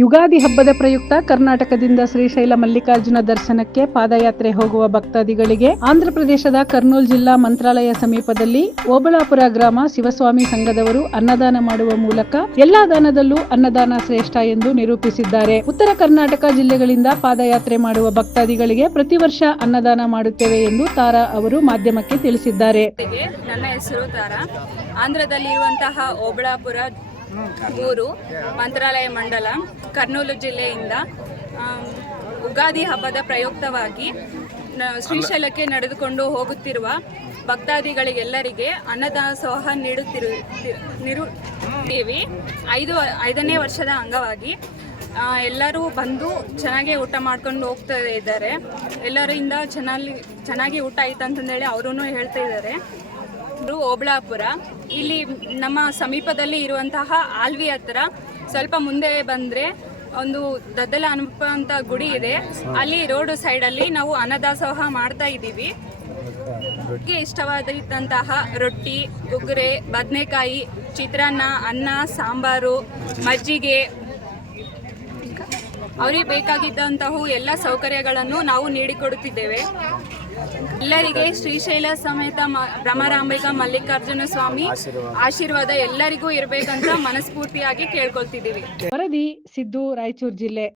ಯುಗಾದಿ ಹಬ್ಬದ ಪ್ರಯುಕ್ತ ಕರ್ನಾಟಕದಿಂದ ಶ್ರೀಶೈಲ ಮಲ್ಲಿಕಾರ್ಜುನ ದರ್ಶನಕ್ಕೆ ಪಾದಯಾತ್ರೆ ಹೋಗುವ ಭಕ್ತಾದಿಗಳಿಗೆ ಆಂಧ್ರಪ್ರದೇಶದ ಕರ್ನೂಲ್ ಜಿಲ್ಲಾ ಮಂತ್ರಾಲಯ ಸಮೀಪದಲ್ಲಿ ಓಬಳಾಪುರ ಗ್ರಾಮ ಶಿವಸ್ವಾಮಿ ಸಂಘದವರು ಅನ್ನದಾನ ಮಾಡುವ ಮೂಲಕ ಎಲ್ಲಾ ದಾನದಲ್ಲೂ ಅನ್ನದಾನ ಶ್ರೇಷ್ಠ ಎಂದು ನಿರೂಪಿಸಿದ್ದಾರೆ. ಉತ್ತರ ಕರ್ನಾಟಕ ಜಿಲ್ಲೆಗಳಿಂದ ಪಾದಯಾತ್ರೆ ಮಾಡುವ ಭಕ್ತಾದಿಗಳಿಗೆ ಪ್ರತಿ ವರ್ಷ ಅನ್ನದಾನ ಮಾಡುತ್ತೇವೆ ಎಂದು ತಾರಾ ಅವರು ಮಾಧ್ಯಮಕ್ಕೆ ತಿಳಿಸಿದ್ದಾರೆ. ನನ್ನ ಹೆಸರು ತಾರಾ. ಆಂಧ್ರದಲ್ಲಿರುವಂತಹ ಓಬಳಾಪುರ ಊರು ಮಂತ್ರಾಲಯ ಮಂಡಲ ಕರ್ನೂಲು ಜಿಲ್ಲೆಯಿಂದ ಉಗಾದಿ ಹಬ್ಬದ ಪ್ರಯುಕ್ತವಾಗಿ ಶ್ರೀಶೈಲಕ್ಕೆ ನಡೆದುಕೊಂಡು ಹೋಗುತ್ತಿರುವ ಭಕ್ತಾದಿಗಳಿಗೆಲ್ಲರಿಗೆ ಅನ್ನದಾಸೋಹ ನೀಡುತ್ತೀವಿ. ಐದನೇ ವರ್ಷದ ಅಂಗವಾಗಿ ಎಲ್ಲರೂ ಬಂದು ಚೆನ್ನಾಗಿ ಊಟ ಮಾಡ್ಕೊಂಡು ಹೋಗ್ತಾ ಇದ್ದಾರೆ. ಎಲ್ಲರಿಂದ ಚೆನ್ನಾಗಿ ಊಟ ಆಯ್ತು ಅಂತಂದೇಳಿ ಅವರೂ ಹೇಳ್ತಾ ಇದ್ದಾರೆ. ಓಬಳಾಪುರ ಇಲ್ಲಿ ನಮ್ಮ ಸಮೀಪದಲ್ಲಿ ಇರುವಂತಹ ಆಲ್ವಿ ಹತ್ರ ಸ್ವಲ್ಪ ಮುಂದೆ ಬಂದರೆ ಒಂದು ದದ್ದಲ ಅಂತ ಗುಡಿ ಇದೆ. ಅಲ್ಲಿ ರೋಡ್ ಸೈಡಲ್ಲಿ ನಾವು ಅನ್ನದಾಸೋಹ ಮಾಡ್ತಾ ಇದ್ದೀವಿ. ಇಷ್ಟವಾದಂತಹ ರೊಟ್ಟಿ, ಗುಗ್ರೆ, ಬದನೆಕಾಯಿ, ಚಿತ್ರಾನ್ನ, ಅನ್ನ, ಸಾಂಬಾರು, ಮಜ್ಜಿಗೆ, ಅವರಿಗೆ ಬೇಕಾಗಿದ್ದಂತಹ ಎಲ್ಲ ಸೌಕರ್ಯಗಳನ್ನು ನಾವು ನೀಡಿಕೊಡುತ್ತಿದ್ದೇವೆ. ಎಲ್ಲರಿಗೆ ಶ್ರೀಶೈಲ ಸಮೇತ ಭ್ರಮರಾಂಬಿಕಾ ಮಲ್ಲಿಕಾರ್ಜುನ ಸ್ವಾಮಿ ಆಶೀರ್ವಾದ ಎಲ್ಲರಿಗೂ ಇರಬೇಕಂತ ಮನಸ್ಫೂರ್ತಿಯಾಗಿ ಕೇಳ್ಕೊಳ್ತಿದ್ದೀವಿ. ವರದಿ ಸಿದ್ದು, ರಾಯಚೂರು ಜಿಲ್ಲೆ.